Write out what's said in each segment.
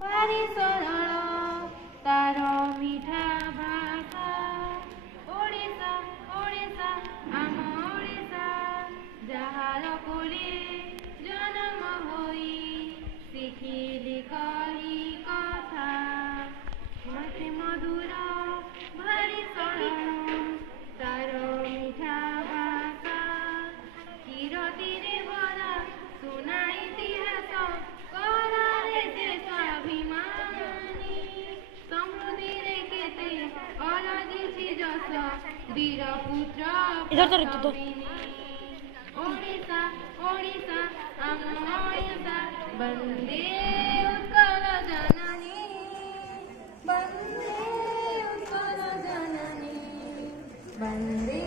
भारी सरल तार मिठा भाषा ओडिशा ओडिशा आम ओडिशा जहार कोले जन्म होई शिखिली कही कथा मते मधुर भारी सरल तार मिठा भाषा किरतीरे भरा सुना इतिहास करारे से स्वाभिमानी समृद्धिरे केते अलगिछि जस वीर पुत्र ओडिशा ओडिशा आम ओडिशा वन्दे उत्कल जननी वन्दे उत्कल जननी वन्दे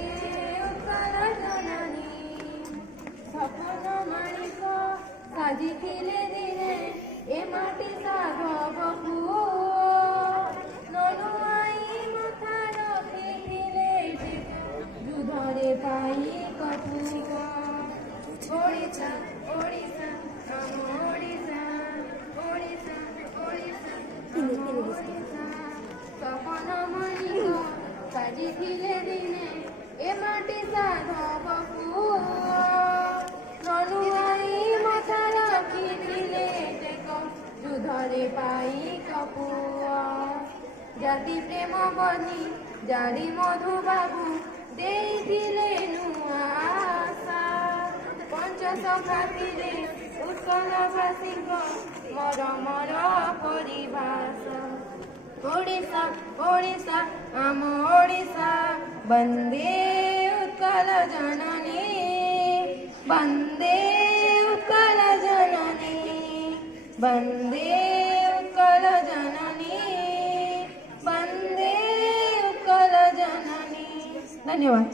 उत्कल जननी सपन माणिक साजिथिले दिने ए माटी साधवकु ननुआई मथा रखिथिले जुधरे पाई कपुआ ओडिशा ओडिशा आम ओडिशा ओडिशा ओडिशा सपन माणिक साजिथिले दिने ए माटी साधवकु ननुआई मथा रखिथिले जुधरे पाई कपुआ जाति प्रेम बनी जारी मधु बाबू देइथिले नुआ आशा पंच सखातिरे उत्कलवासीଙ୍କ मरमर परिभाषा ओडिशा ओडिशा आम ओडिशा वन्दे उत्कल जननी वन्दे उत्कल जननी वन्दे उत्कल जननी वन्दे उत्कल जननी। धन्यवाद।